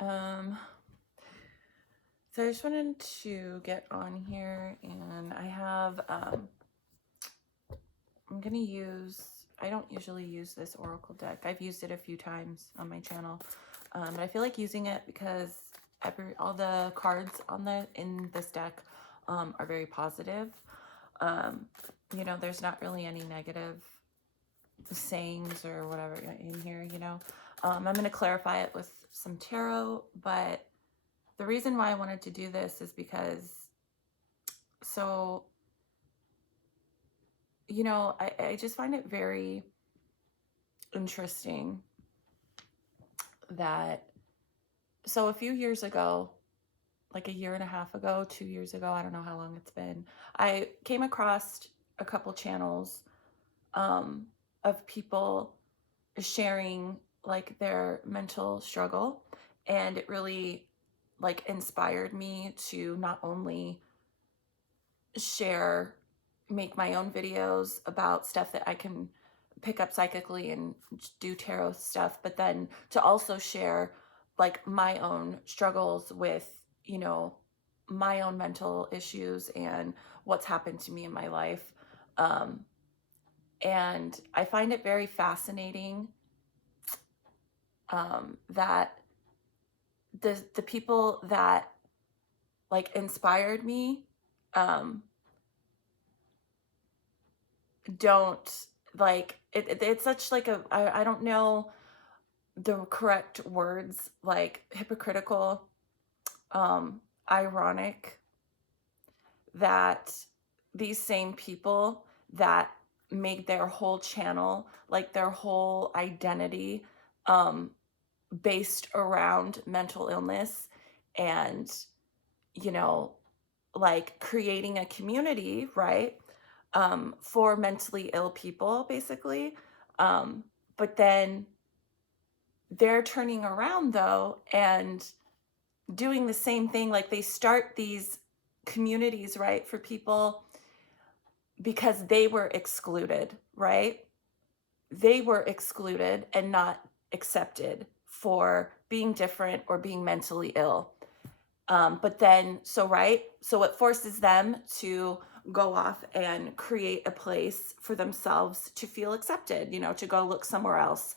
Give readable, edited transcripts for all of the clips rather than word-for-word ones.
Um, so I just wanted to get on here and I have, I'm going to use, I don't usually use this Oracle deck. I've used it a few times on my channel, but I feel like using it because all the cards in this deck are very positive. Um, there's not really any negative sayings or whatever in here, I'm going to clarify it with some tarot, but the reason why I wanted to do this is because, so, I just find it very interesting that, so a few years ago, like a year and a half ago, 2 years ago, I don't know how long it's been, I came across a couple channels of people sharing like their mental struggle, and it really like inspired me to not only make my own videos about stuff that I can pick up psychically and do tarot stuff, but then to also share like my own struggles with, my own mental issues and what's happened to me in my life. And I find it very fascinating that the people that like inspired me um, don't like it's such like I don't know the correct words, like hypocritical, ironic, that these same people that made their whole channel, like their whole identity, based around mental illness and, you know, like creating a community, right? For mentally ill people, basically. But then they're turning around though and doing the same thing. Like they start these communities, right, for people because they were excluded, right? They were excluded and not accepted for being different or being mentally ill. But then, right? So it forces them to go off and create a place for themselves to feel accepted, to go look somewhere else.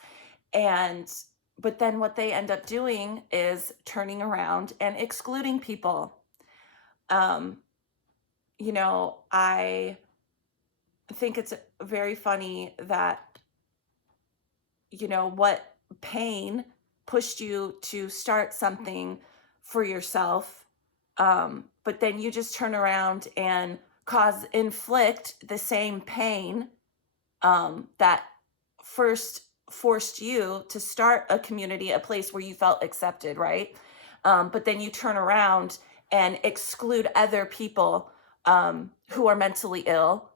But then what they end up doing is turning around and excluding people. Um, I think it's very funny that, what pain pushed you to start something for yourself, but then you just turn around and inflict the same pain that first forced you to start a community, a place where you felt accepted, right? But then you turn around and exclude other people who are mentally ill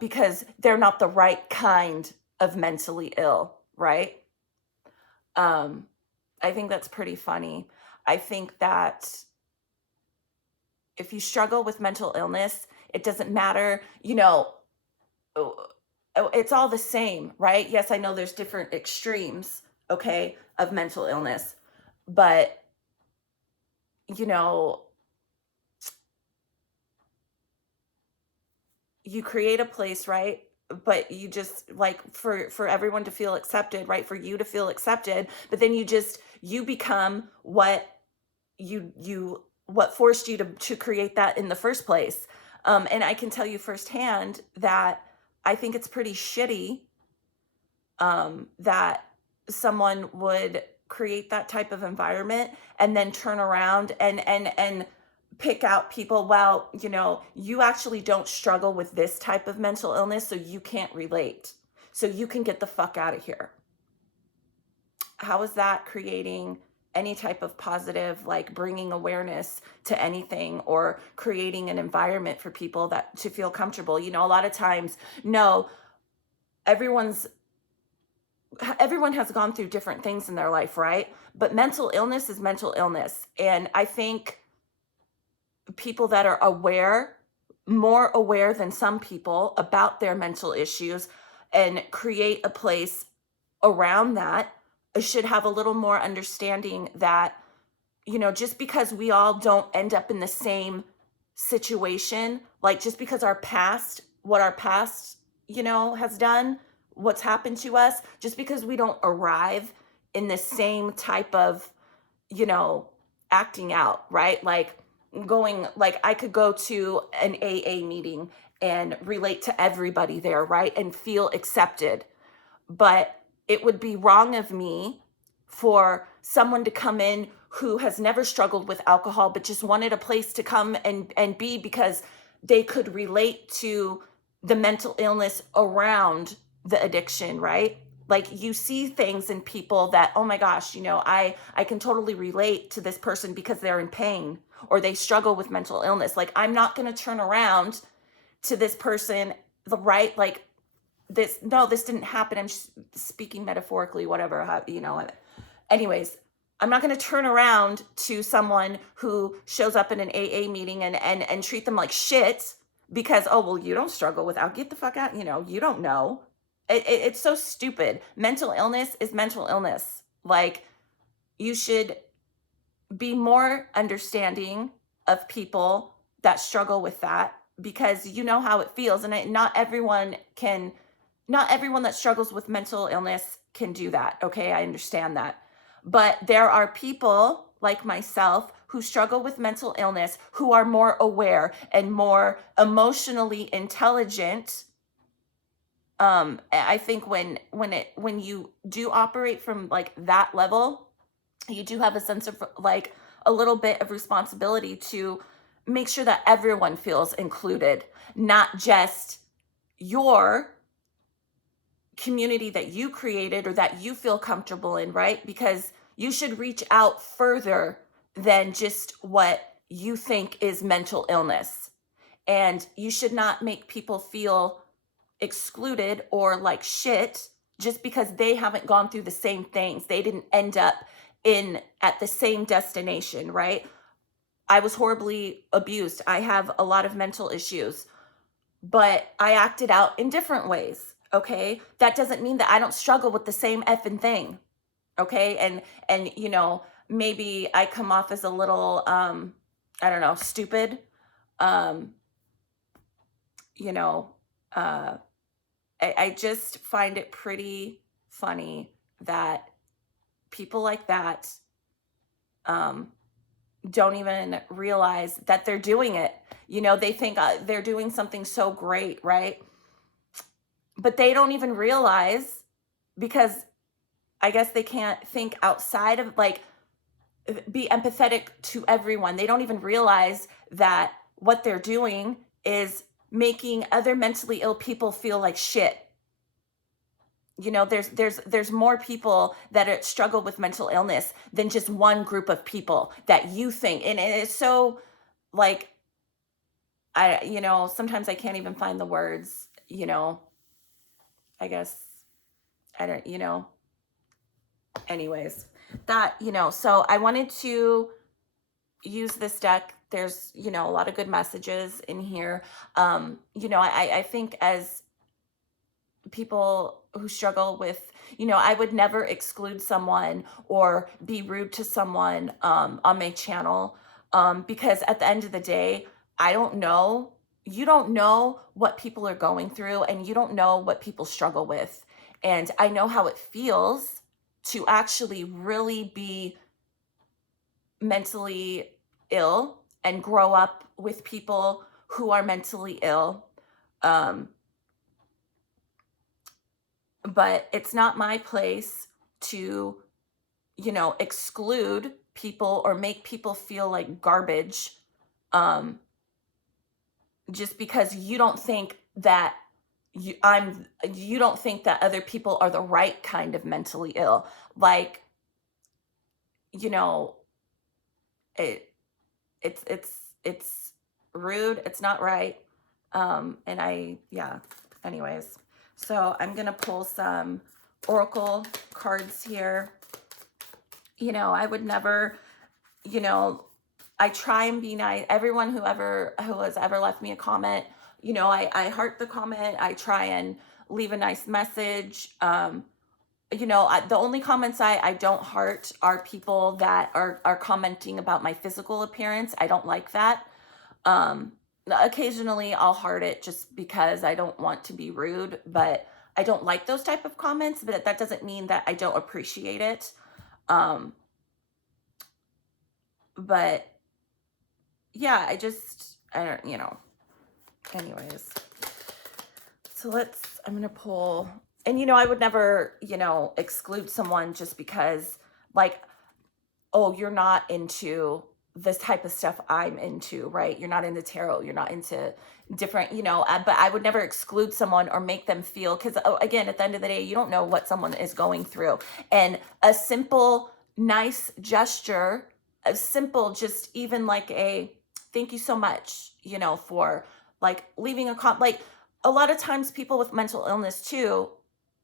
because they're not the right kind of mentally ill, right? I think that's pretty funny. I think that if you struggle with mental illness, it doesn't matter, it's all the same, right? Yes, I know there's different extremes, okay, of mental illness, but you know, you create a place, right? But you just like for everyone to feel accepted, right? For you to feel accepted, but then you become what forced you to create that in the first place. And I can tell you firsthand that I think it's pretty shitty that someone would create that type of environment and then turn around and pick out people. Well, you actually don't struggle with this type of mental illness, so you can't relate, so you can get the fuck out of here. How is that creating any type of positive, like bringing awareness to anything or creating an environment for people that to feel comfortable? A lot of times, no, everyone has gone through different things in their life, right? But mental illness is mental illness. And I think people that are more aware than some people about their mental issues and create a place around that should have a little more understanding that just because we all don't end up in the same situation, like just because what our past, has done, what's happened to us, just because we don't arrive in the same type of, you know, acting out, right? Like I could go to an AA meeting and relate to everybody there, right? And feel accepted. But it would be wrong of me for someone to come in who has never struggled with alcohol but just wanted a place to come and be because they could relate to the mental illness around the addiction, right? Like you see things in people that, oh my gosh, I can totally relate to this person because they're in pain or they struggle with mental illness. Like I'm not going to turn around to this person, the right, like this didn't happen. I'm just speaking metaphorically, whatever, anyways. I'm not going to turn around to someone who shows up in an AA meeting and treat them like shit because, oh, well, you don't struggle with get the fuck out. You don't know. It's so stupid. Mental illness is mental illness. Like you should be more understanding of people that struggle with that because you know how it feels. And not everyone that struggles with mental illness can do that. Okay, I understand that. But there are people like myself who struggle with mental illness who are more aware and more emotionally intelligent. I think when you do operate from like that level, you do have a sense of like a little bit of responsibility to make sure that everyone feels included, not just your community that you created or that you feel comfortable in, right? Because you should reach out further than just what you think is mental illness. And you should not make people feel excluded or like shit just because they haven't gone through the same things. They didn't end up at the same destination, right? I was horribly abused. I have a lot of mental issues, but I acted out in different ways. Okay. That doesn't mean that I don't struggle with the same effing thing. Okay. And maybe I come off as a little, I don't know, stupid. Um, you know, uh, I just find it pretty funny that people like that don't even realize that they're doing it. They think they're doing something so great, right? But they don't even realize because I guess they can't think outside of like be empathetic to everyone. They don't even realize that what they're doing is making other mentally ill people feel like shit. There's more people that struggle with mental illness than just one group of people that you think, and it's so like sometimes I can't even find the words. I guess I don't. Anyways, so I wanted to use this deck. There's a lot of good messages in here. I think as people who struggle with, I would never exclude someone or be rude to someone on my channel because at the end of the day, I don't know. You don't know what people are going through and you don't know what people struggle with. And I know how it feels to actually really be mentally ill and grow up with people who are mentally ill. But it's not my place to, exclude people or make people feel like garbage just because you don't think that you don't think that other people are the right kind of mentally ill. Like, it's rude. It's not right. Anyways, so I'm going to pull some oracle cards here. I would never, I try and be nice. Everyone who has ever left me a comment, I heart the comment. I try and leave a nice message. the only comments I don't heart are people that are commenting about my physical appearance. I don't like that. Um, Occasionally I'll heart it just because I don't want to be rude, but I don't like those type of comments, but that doesn't mean that I don't appreciate it. Um, but yeah, I don't, anyways. So I'm going to pull, and I would never, exclude someone just because, like, oh, you're not into this type of stuff I'm into, right? You're not into tarot, you're not into different, but I would never exclude someone or make them feel, because again, at the end of the day, you don't know what someone is going through. And a simple, nice gesture, a simple, just even like a thank you so much, for like leaving like a lot of times people with mental illness too,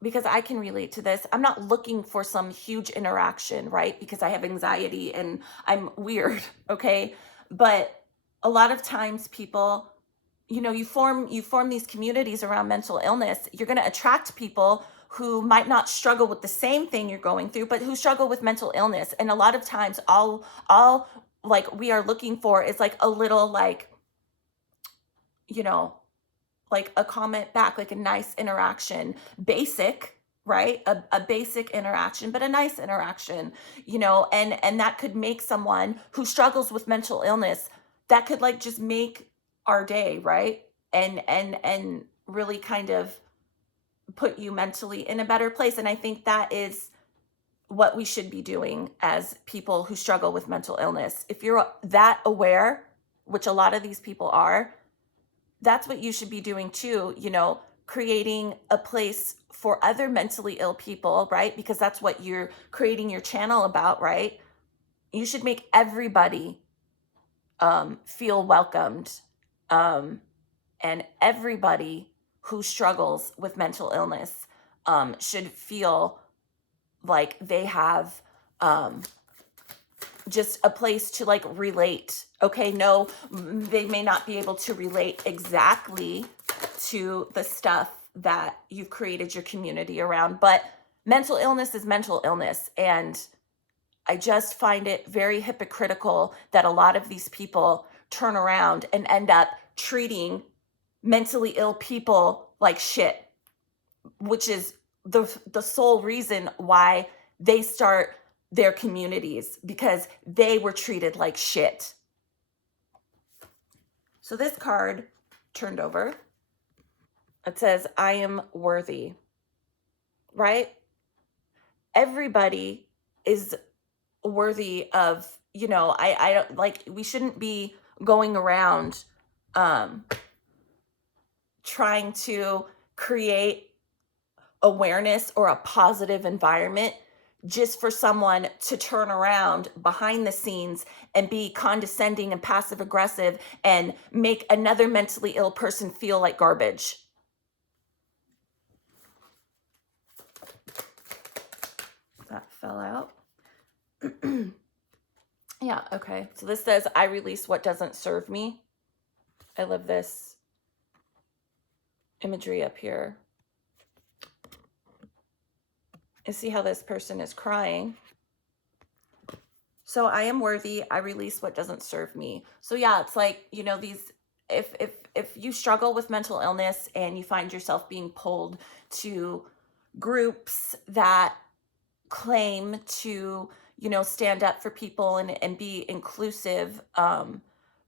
because I can relate to this. I'm not looking for some huge interaction, right? Because I have anxiety and I'm weird, okay? But a lot of times people, you form these communities around mental illness. You're going to attract people who might not struggle with the same thing you're going through, but who struggle with mental illness. And a lot of times all like we are looking for is like a little like, you know, like a comment back, like a nice interaction, basic, right? A basic interaction, but a nice interaction, and that could make someone who struggles with mental illness, that could like just make our day, right? And really kind of put you mentally in a better place. And I think that is what we should be doing as people who struggle with mental illness. If you're that aware, which a lot of these people are, that's what you should be doing too, creating a place for other mentally ill people, right? Because that's what you're creating your channel about, right? You should make everybody feel welcomed. And everybody who struggles with mental illness should feel like they have just a place to like relate. Okay, no, they may not be able to relate exactly to the stuff that you've created your community around, but mental illness is mental illness. And I just find it very hypocritical that a lot of these people turn around and end up treating mentally ill people like shit, which is the sole reason why they start their communities, because they were treated like shit. So this card turned over, it says, I am worthy, right? Everybody is worthy of, I don't like, we shouldn't be going around trying to create awareness or a positive environment just for someone to turn around behind the scenes and be condescending and passive aggressive and make another mentally ill person feel like garbage. That fell out. Yeah, okay. So this says, I release what doesn't serve me. I love this imagery up here. And see how this person is crying. So I am worthy. I release what doesn't serve me. So yeah, it's like, these, if you struggle with mental illness and you find yourself being pulled to groups that claim to, stand up for people and be inclusive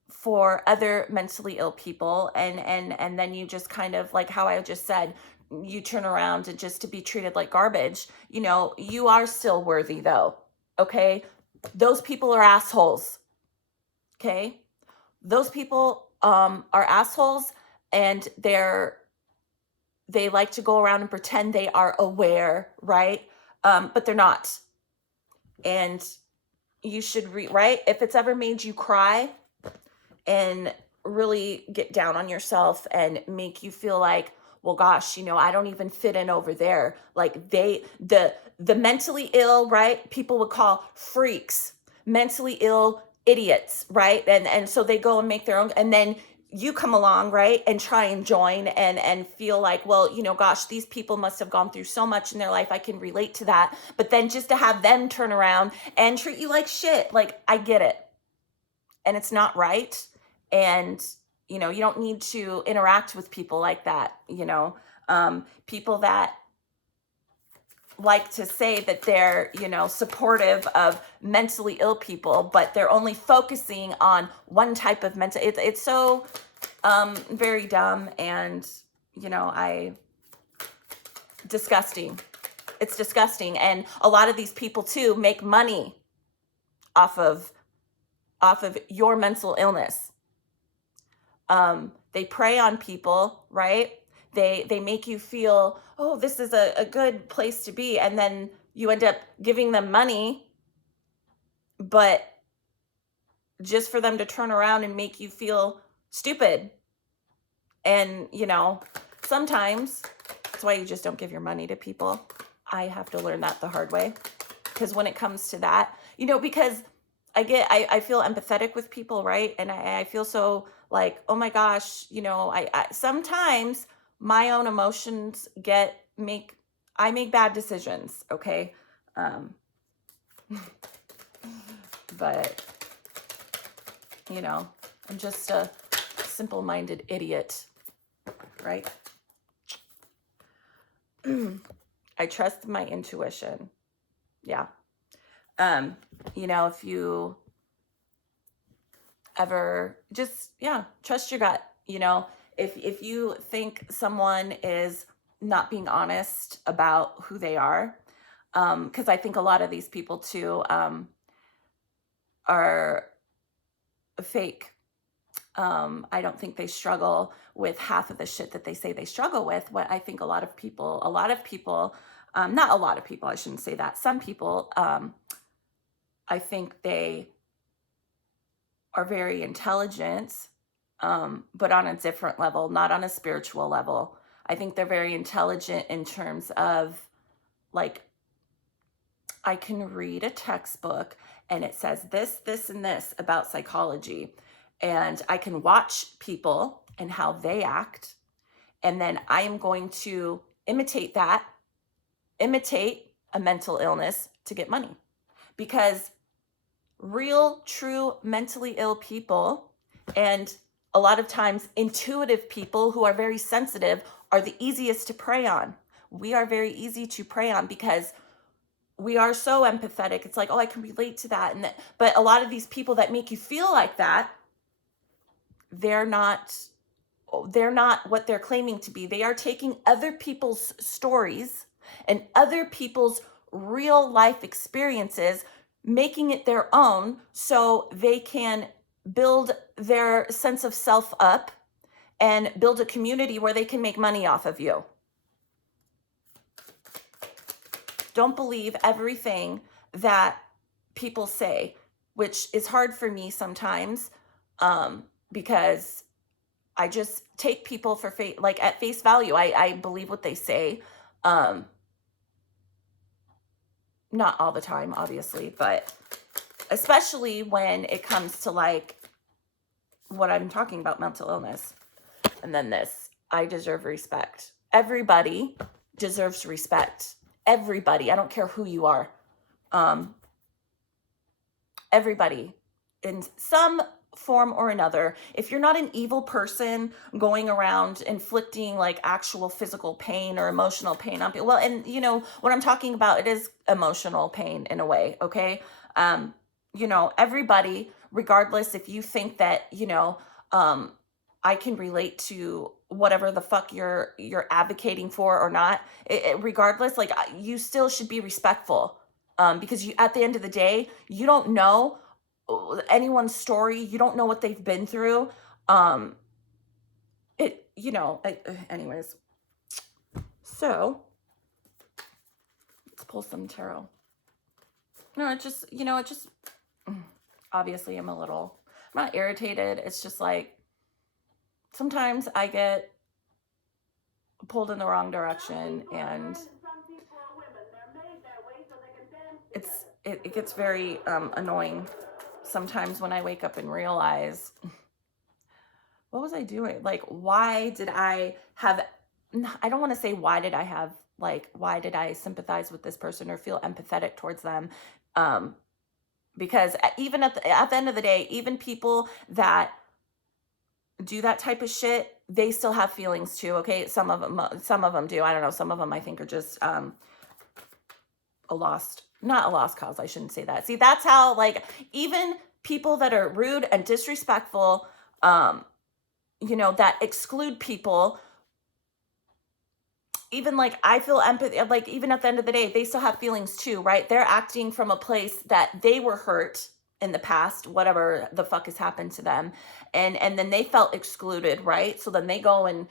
for other mentally ill people, and then you just kind of, like how I just said, you turn around and just to be treated like garbage, you are still worthy though, okay? Those people are assholes, okay? Those people are assholes, and they like to go around and pretend they are aware, right? But they're not. And you should right? If it's ever made you cry and really get down on yourself and make you feel like, well, gosh, I don't even fit in over there. Like the mentally ill, right? People would call freaks, mentally ill idiots, right? And so they go and make their own, and then you come along, right, and try and join and feel like, well, gosh, these people must have gone through so much in their life, I can relate to that. But then just to have them turn around and treat you like shit, like, I get it. And it's not right. And you don't need to interact with people like that. People that like to say that they're supportive of mentally ill people, but they're only focusing on one type of mental, it's so very dumb. And I disgusting. It's disgusting. And a lot of these people too make money off of your mental illness. They prey on people, right? They make you feel, oh, this is a good place to be, and then you end up giving them money, but just for them to turn around and make you feel stupid. And sometimes that's why you just don't give your money to people. I have to learn that the hard way, because when it comes to that, because I feel empathetic with people, right? And I feel so like, oh my gosh, I sometimes my own emotions I make bad decisions, okay? But I'm just a simple-minded idiot, right? I trust my intuition. Yeah. If you ever just, trust your gut. If you think someone is not being honest about who they are, because I think a lot of these people too are fake. I don't think they struggle with half of the shit that they say they struggle with. What I think a lot of people, not a lot of people, I shouldn't say that. Some people, I think they are very intelligent, but on a different level, not on a spiritual level. I think they're very intelligent in terms of, like, I can read a textbook and it says this, this, and this about psychology. And I can watch people and how they act. And then I am going to imitate a mental illness to get money. Because real, true, mentally ill people, and a lot of times intuitive people who are very sensitive, are the easiest to prey on. We are very easy to prey on because we are so empathetic. It's like, oh, I can relate to that. But a lot of these people that make you feel like that, they're not what they're claiming to be. They are taking other people's stories and other people's real life experiences, making it their own so they can build their sense of self up and build a community where they can make money off of you. Don't believe everything that people say, which is hard for me sometimes, because I just take people for at face value. I believe what they say. Not all the time, obviously, but especially when it comes to like what I'm talking about, mental illness. And then this, I deserve respect. Everybody deserves respect. Everybody. I don't care who you are. Everybody in some form or another. If you're not an evil person going around inflicting like actual physical pain or emotional pain on people, well, and what I'm talking about, it is emotional pain in a way, okay? Everybody, regardless if you think that I can relate to whatever the fuck you're advocating for or not, regardless, like, you still should be respectful, because you, at the end of the day, you don't know anyone's story. You don't know what they've been through. Anyways, so let's pull some tarot. No, obviously I'm not irritated. It's just like, sometimes I get pulled in the wrong direction, and it gets very annoying sometimes when I wake up and realize what was I doing? Like, why did I have, I don't want to say why did I have, like, why did I sympathize with this person or feel empathetic towards them? Um, because even at the end of the day, even people that do that type of shit, they still have feelings too. Okay. Some of them do. I don't know. Some of them I think are just, not a lost cause. I shouldn't say that. See, that's how, like, even people that are rude and disrespectful, um, that exclude people, even like I feel empathy, like even at the end of the day, they still have feelings too, right? They're acting from a place that they were hurt in the past, whatever the fuck has happened to them. And then they felt excluded, right? So then they go and,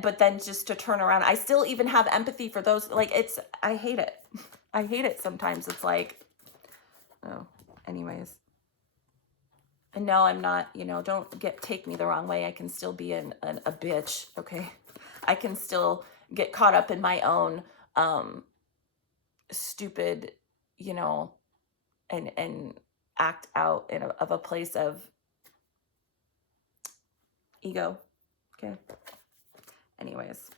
but then just to turn around, I still even have empathy for those. Like, I hate it. I hate it sometimes. It's like, oh, anyways. And no, I'm not, don't take me the wrong way. I can still be a bitch, okay? I can still get caught up in my own stupid, you know, and act out of a place of ego. Okay. Anyways.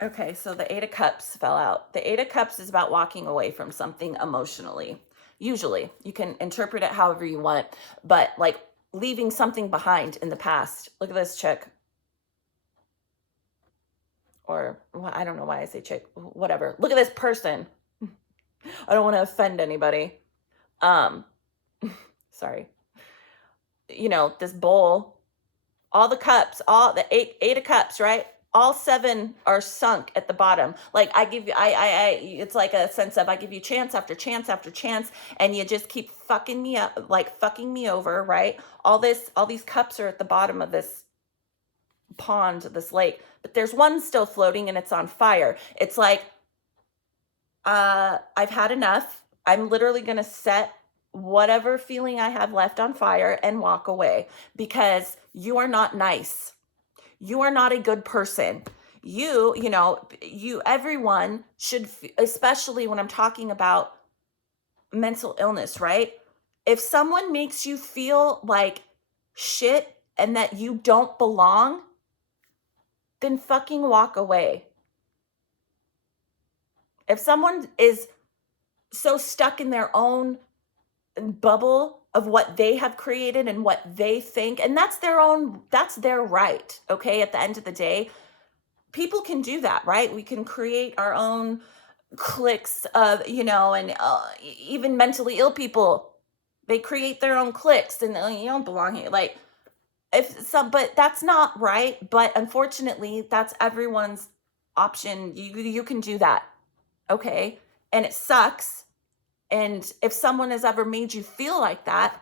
Okay, so the Eight of Cups fell out. The Eight of Cups is about walking away from something emotionally. Usually, you can interpret it however you want, but like leaving something behind in the past. Look at this chick. Or well, I don't know why I say chick, whatever. Look at this person. I don't want to offend anybody. Sorry. This bowl, all the cups, all the eight of cups, right? All 7 are sunk at the bottom. Like I give you, it's like a sense of I give you chance after chance after chance, and you just keep fucking me up, like fucking me over, right? All these cups are at the bottom of this pond, this lake, but there's one still floating and it's on fire. It's like, I've had enough. I'm literally going to set whatever feeling I have left on fire and walk away because you are not nice. You are not a good person. Everyone should, especially when I'm talking about mental illness, right? If someone makes you feel like shit and that you don't belong, then fucking walk away. If someone is so stuck in their own bubble of what they have created and what they think, and that's their right, okay? At the end of the day, people can do that, right? We can create our own cliques of, and even mentally ill people, they create their own cliques and you don't belong here. Like, but that's not right. But unfortunately, that's everyone's option. You can do that. Okay. And it sucks. And if someone has ever made you feel like that,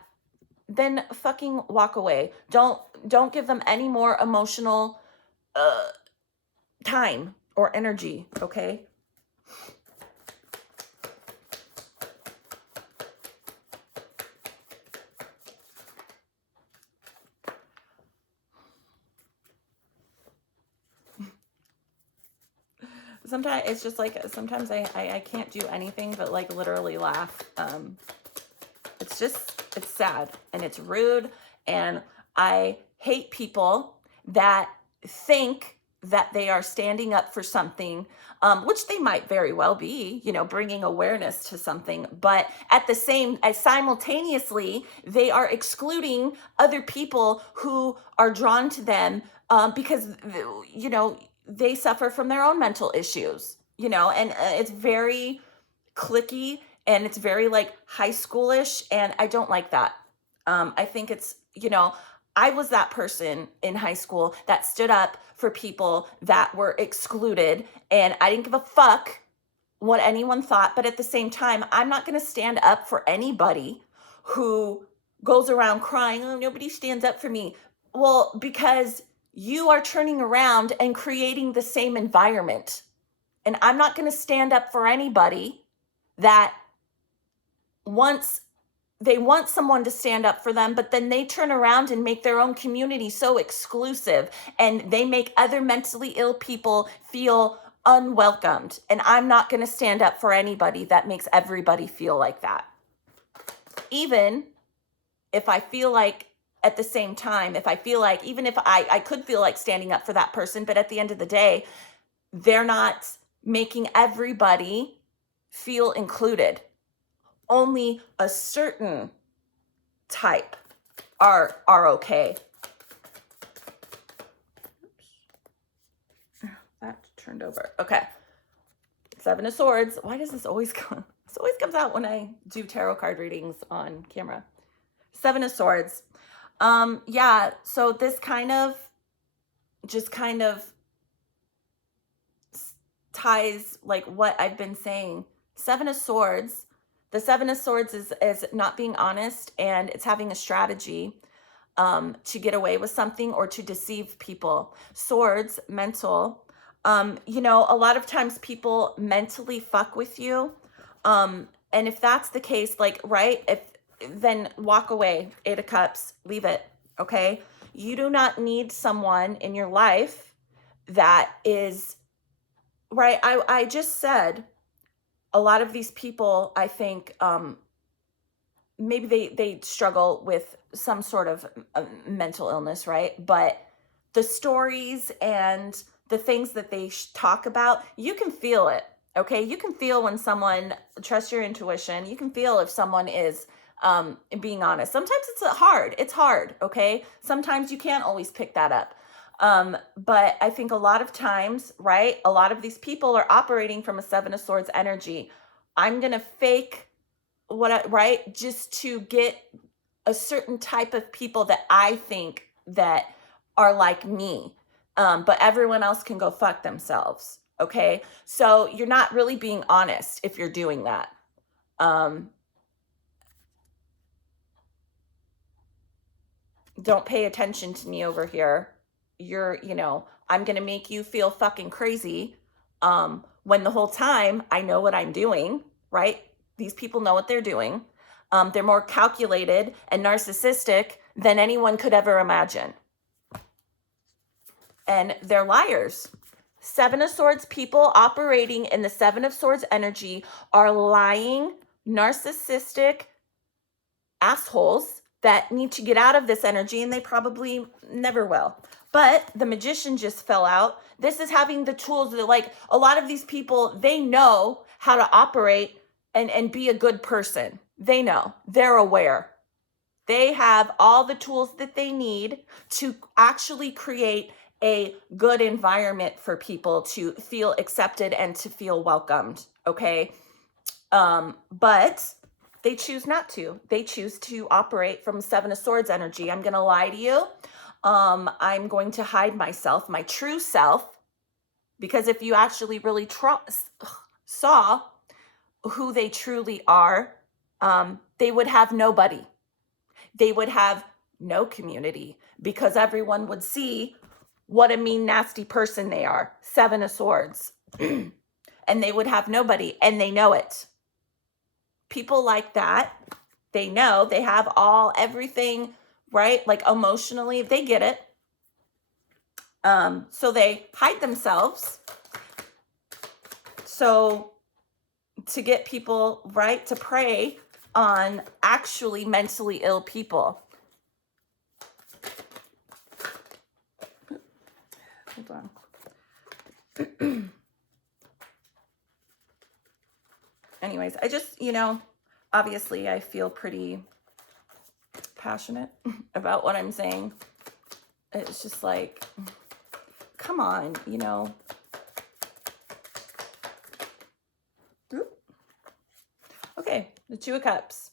then fucking walk away. Don't give them any more emotional time or energy. Okay. Sometimes it's just like, sometimes I can't do anything but like literally laugh. It's sad and it's rude. And I hate people that think that they are standing up for something, which they might very well be, bringing awareness to something. But simultaneously, they are excluding other people who are drawn to them because, they suffer from their own mental issues, and it's very clicky and it's very like high schoolish. And I don't like that. I think it's, I was that person in high school that stood up for people that were excluded, and I didn't give a fuck what anyone thought. But at the same time, I'm not going to stand up for anybody who goes around crying, oh, nobody stands up for me. Well, because you are turning around and creating the same environment. And I'm not going to stand up for anybody that they want someone to stand up for them, but then they turn around and make their own community so exclusive, and they make other mentally ill people feel unwelcomed. And I'm not going to stand up for anybody that makes everybody feel like that. Even if I feel like at the same time, if I feel like, even if I could feel like standing up for that person, but at the end of the day, they're not making everybody feel included. Only a certain type are okay. Oops. That turned over. Okay. Seven of Swords. Why does this always come? This always comes out when I do tarot card readings on camera. Seven of Swords. Yeah, so this kind of ties like what I've been saying. Seven of Swords. The Seven of Swords is not being honest, and it's having a strategy to get away with something or to deceive people. Swords, mental. You know, a lot of times people mentally fuck with you. And if that's the case, like, right, then walk away. Eight of Cups, leave it, okay? You do not need someone in your life that is, right, I just said, a lot of these people, I think, maybe they struggle with some sort of mental illness, right? But the stories and the things that they talk about, you can feel it, okay? You can feel when someone, trust your intuition, you can feel if someone is being honest. Sometimes it's hard, okay? Sometimes you can't always pick that up. But I think a lot of times, right, a lot of these people are operating from a Seven of Swords energy. I'm going to fake right, just to get a certain type of people that I think that are like me. But everyone else can go fuck themselves. Okay. So you're not really being honest if you're doing that. Don't pay attention to me over here. I'm going to make you feel fucking crazy. When the whole time I know what I'm doing, right? These people know what they're doing. They're more calculated and narcissistic than anyone could ever imagine. And they're liars. Seven of Swords people operating in the Seven of Swords energy are lying, narcissistic assholes that need to get out of this energy, and they probably never will. But the Magician just fell out. This is having the tools that, like, a lot of these people, they know how to operate and be a good person. They know. They're aware. They have all the tools that they need to actually create a good environment for people to feel accepted and to feel welcomed, okay? But they choose not to. They choose to operate from Seven of Swords energy. I'm going to lie to you. I'm going to hide myself, my true self, because if you actually really saw who they truly are, they would have nobody. They would have no community because everyone would see what a mean, nasty person they are. Seven of Swords. And they would have nobody, and they know it. People like that, they know they have everything, right? Like emotionally, they get it. So they hide themselves. So to get people, right, to prey on actually mentally ill people. Hold on. Anyways, I just, obviously I feel pretty passionate about what I'm saying. It's just like, come on, Okay, the Two of Cups.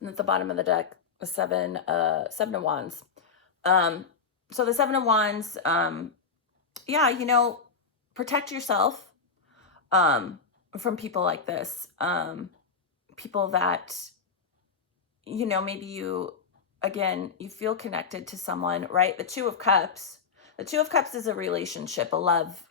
And at the bottom of the deck, the Seven of Wands. So the Seven of Wands, protect yourself from people like this. People that, maybe you feel connected to someone, right? The Two of Cups. The Two of Cups is a relationship, a love,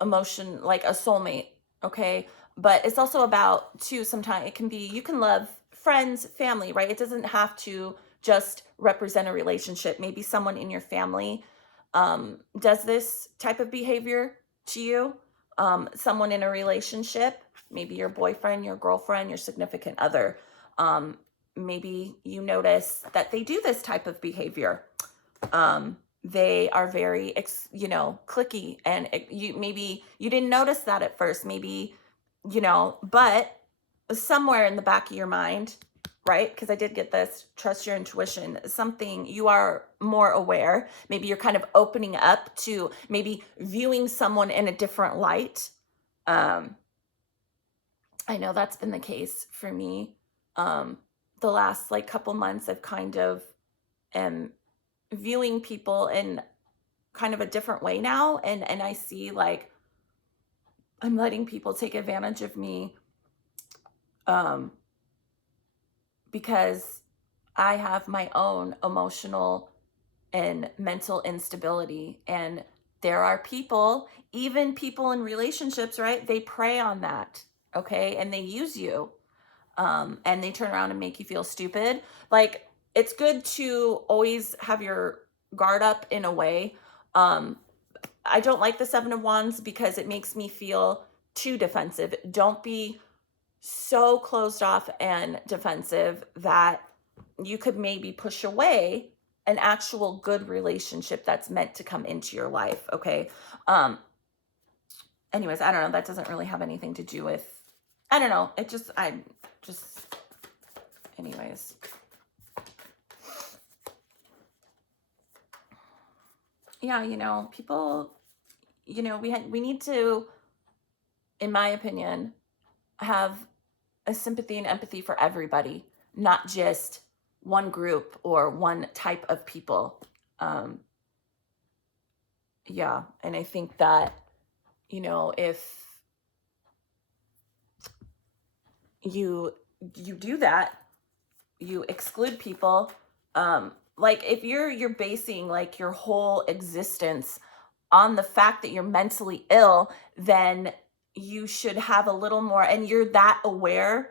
emotion, like a soulmate, okay? But it's also about, too, sometimes you can love friends, family, right? It doesn't have to just represent a relationship. Maybe someone in your family does this type of behavior to you. Someone in a relationship, maybe your boyfriend, your girlfriend, your significant other. maybe you notice that they do this type of behavior. They are very, clicky, and maybe you didn't notice that at first, maybe, but somewhere in the back of your mind, right? Because I did get this, trust your intuition, something you are more aware. Maybe you're kind of opening up to maybe viewing someone in a different light. I know that's been the case for me. The last like couple months, I've kind of am viewing people in kind of a different way now, and I see like I'm letting people take advantage of me, um, because I have my own emotional and mental instability, and there are people, even people in relationships, right? They prey on that, okay, and they use you, and they turn around and make you feel stupid. Like, it's good to always have your guard up in a way. Um, I don't like the Seven of Wands because it makes me feel too defensive. Don't be so closed off and defensive that you could maybe push away an actual good relationship that's meant to come into your life. Okay. Um, anyways, I don't know. That doesn't really have anything to do with, I don't know. Anyways. Yeah, people, we need to, in my opinion, have a sympathy and empathy for everybody, not just one group or one type of people. Um, yeah, and I think that, if you do that, you exclude people. Like if you're basing like your whole existence on the fact that you're mentally ill, then you should have a little more, and you're that aware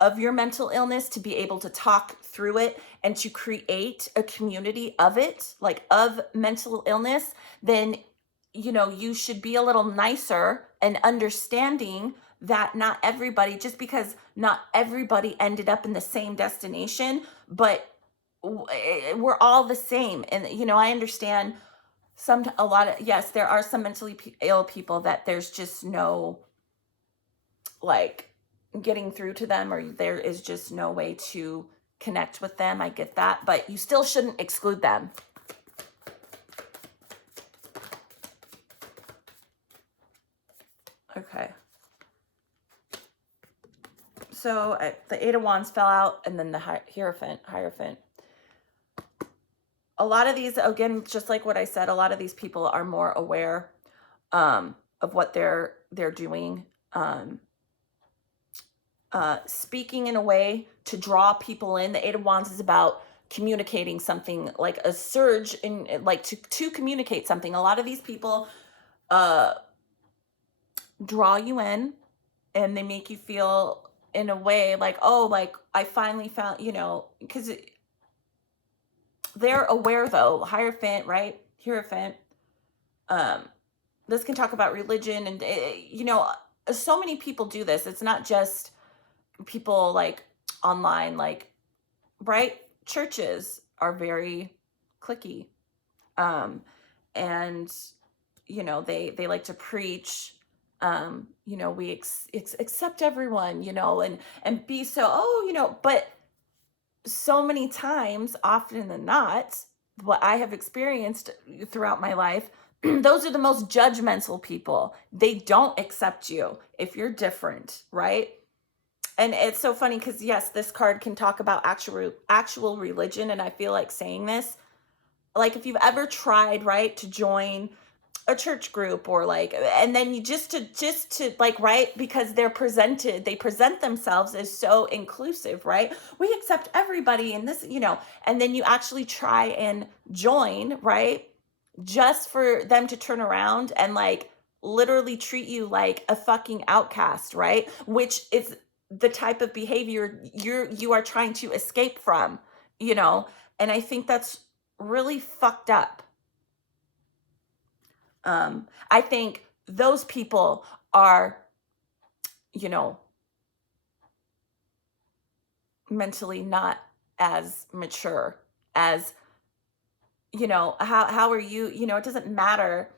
of your mental illness to be able to talk through it and to create a community of it, like of mental illness, then you should be a little nicer and understanding that not everybody, just because not everybody ended up in the same destination, but we're all the same. And I understand a lot of, yes, there are some mentally ill people that there's just no like getting through to them, or there is just no way to connect with them. I get that, but you still shouldn't exclude them. Okay. So the Eight of Wands fell out, and then the Hierophant. A lot of these, again, just like what I said, a lot of these people are more aware of what they're doing, speaking in a way to draw people in. The Eight of Wands is about communicating something, like a surge in, like to communicate something. A lot of these people draw you in, and they make you feel in a way like, oh, like I finally found, because they're aware though. Hierophant, right? Hierophant. This can talk about religion, and so many people do this. It's not just people like online, like, right? Churches are very cliquey, and they like to preach, we accept everyone, and be so, but so many times, often than not, what I have experienced throughout my life, those are the most judgmental people. They don't accept you if you're different, right? And it's so funny because, yes, this card can talk about actual religion, and I feel like saying this, like if you've ever tried, right, to join a church group, or like, and then you just to like, right, because they present themselves as so inclusive, right? We accept everybody in this, and then you actually try and join, right, just for them to turn around and like literally treat you like a fucking outcast, right? Which is the type of behavior you are trying to escape from, and I think that's really fucked up. I think those people are, mentally not as mature as, how are you, it doesn't matter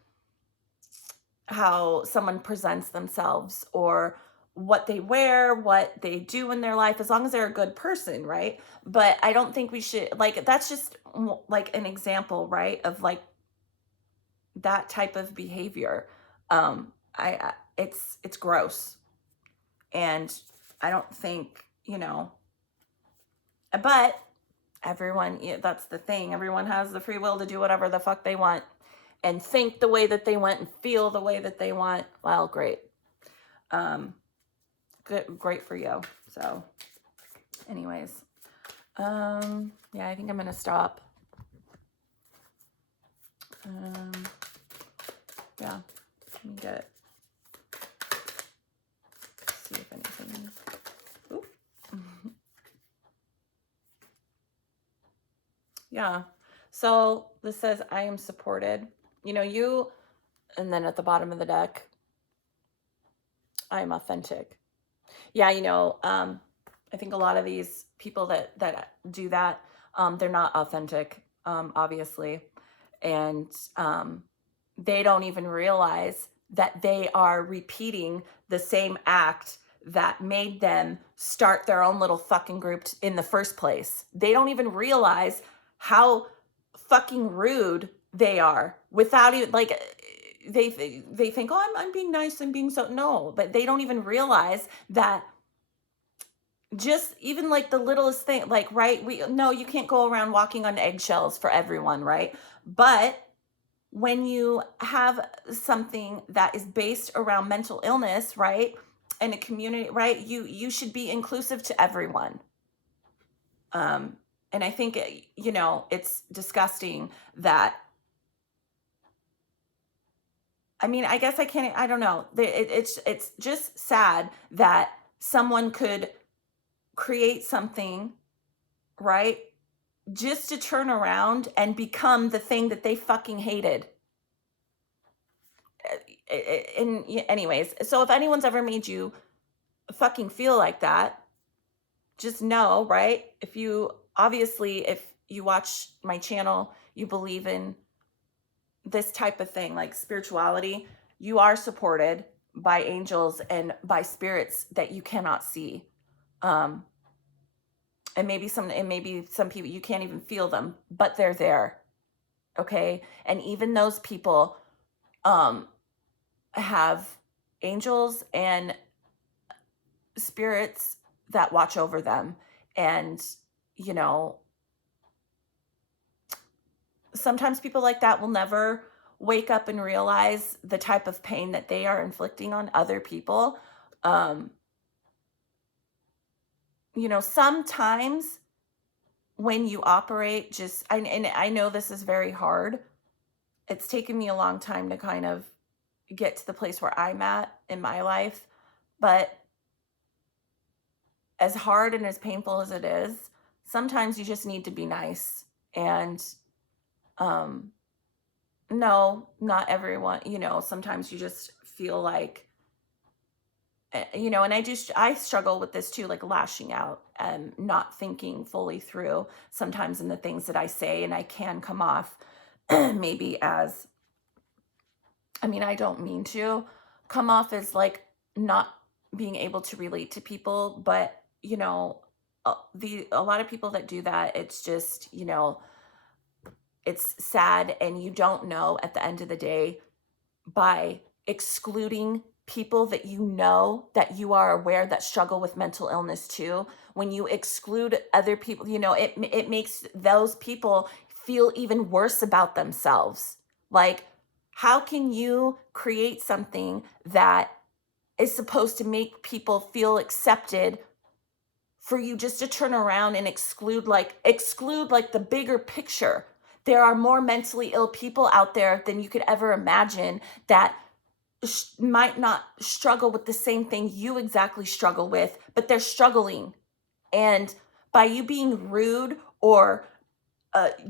how someone presents themselves or what they wear, what they do in their life, as long as they're a good person, right? But I don't think we should, like, that's just like an example, right? Of like that type of behavior. It's gross. And I don't think, but everyone, yeah, that's the thing. Everyone has the free will to do whatever the fuck they want and think the way that they want and feel the way that they want. Well, great. Great for you. So anyways, yeah, I think I'm going to stop. Yeah, let me get, see if anything, ooh. Yeah. So this says, I am supported. And then at the bottom of the deck, I am authentic. Yeah, I think a lot of these people that do that, they're not authentic, obviously. And they don't even realize that they are repeating the same act that made them start their own little fucking group in the first place. They don't even realize how fucking rude they are without even, like, they think, oh, I'm being nice, I'm being so, no, but they don't even realize that just even like the littlest thing, like, right, you can't go around walking on eggshells for everyone, right? But when you have something that is based around mental illness, right, and a community, right, you should be inclusive to everyone. And I think, it's disgusting that, I mean, I guess I don't know. It's just sad that someone could create something, right, just to turn around and become the thing that they fucking hated. And anyways, so if anyone's ever made you fucking feel like that, just know, right? If you watch my channel, you believe in this type of thing, like spirituality, you are supported by angels and by spirits that you cannot see. And maybe some people, you can't even feel them, but they're there. Okay. And even those people, have angels and spirits that watch over them. And, sometimes people like that will never wake up and realize the type of pain that they are inflicting on other people. Sometimes when you operate and I know this is very hard. It's taken me a long time to kind of get to the place where I'm at in my life. But as hard and as painful as it is, sometimes you just need to be nice. And no, not everyone, sometimes you just feel like, and I struggle with this too, like lashing out and not thinking fully through sometimes in the things that I say, and I can come off maybe as, I mean, I don't mean to come off as like not being able to relate to people, but a lot of people that do that, it's just, it's sad. And you don't know at the end of the day, by excluding people that that you are aware that struggle with mental illness too, when you exclude other people, it makes those people feel even worse about themselves. Like, how can you create something that is supposed to make people feel accepted for you just to turn around and exclude like the bigger picture? There are more mentally ill people out there than you could ever imagine that might not struggle with the same thing you exactly struggle with, but they're struggling. And by you being rude or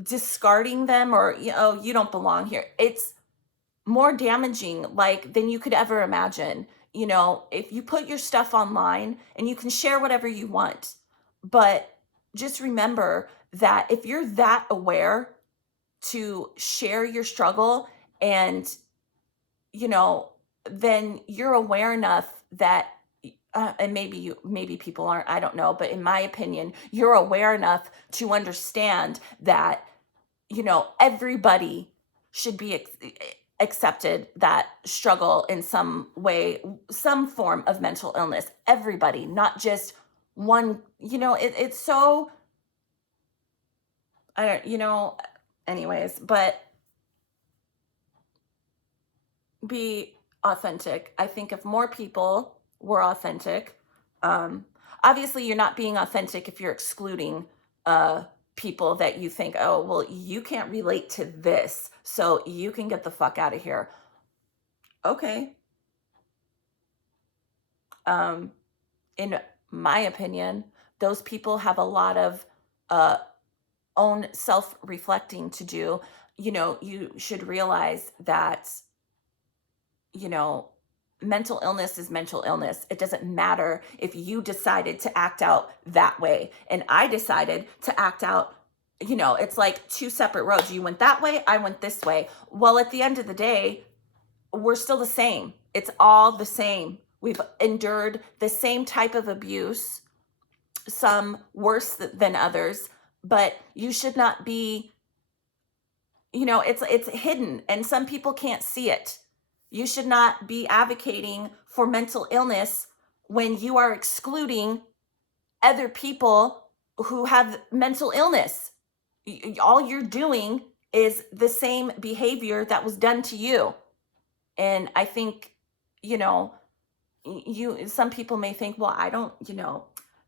discarding them, or, you don't belong here, it's more damaging, like, than you could ever imagine. If you put your stuff online and you can share whatever you want, but just remember that if you're that aware to share your struggle, and you know, then you're aware enough that and maybe people aren't, I don't know, but in my opinion, you're aware enough to understand that, everybody should be accepted that struggle in some way, some form of mental illness. Everybody, not just one. It's so, I don't, anyways, but be authentic. I think if more people were authentic, um, obviously you're not being authentic if you're excluding uh, people that you think, oh, well, you can't relate to this, so you can get the fuck out of here. Okay. Um, in my opinion, those people have a lot of uh, own self reflecting to do. You should realize that you know, mental illness is mental illness. It doesn't matter if you decided to act out that way and I decided to act out, it's like two separate roads. You went that way, I went this way. Well, at the end of the day, we're still the same. It's all the same. We've endured the same type of abuse, some worse than others, but you should not be, it's hidden and some people can't see it. You should not be advocating for mental illness when you are excluding other people who have mental illness. All you're doing is the same behavior that was done to you. And I think, you know, some people may think, well, I don't,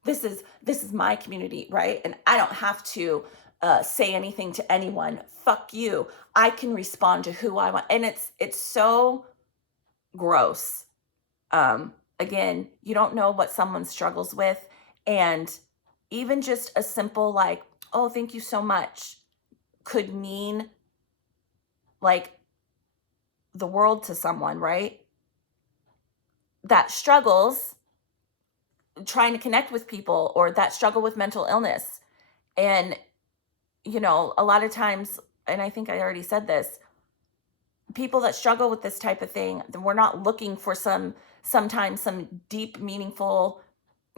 this is my community, right? And I don't have to say anything to anyone. Fuck you. I can respond to who I want. And it's so gross. Again, you don't know what someone struggles with. And even just a simple like, oh, thank you so much could mean like the world to someone, right? That struggles trying to connect with people or that struggle with mental illness. And, a lot of times, and I think I already said this, people that struggle with this type of thing, we're not looking for sometimes some deep, meaningful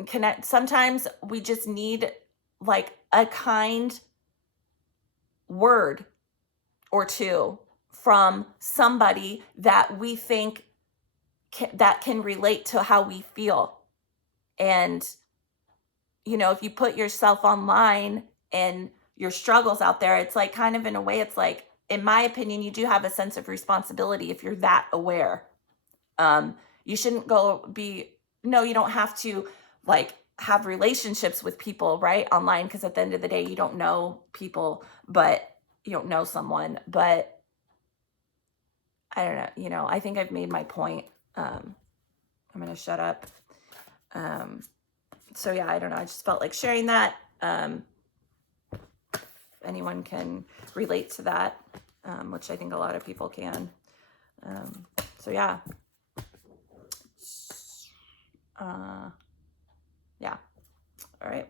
connect. Sometimes we just need like a kind word or two from somebody that we think that can relate to how we feel. And, if you put yourself online and your struggles out there, it's like kind of in a way, it's like, in my opinion, you do have a sense of responsibility if you're that aware. You shouldn't no, you don't have to like have relationships with people, right? Online, because at the end of the day, you don't know people, but you don't know someone. But I don't know, I think I've made my point. I'm going to shut up. So yeah, I don't know. I just felt like sharing that. If anyone can relate to that, which I think a lot of people can. So yeah. Yeah. All right.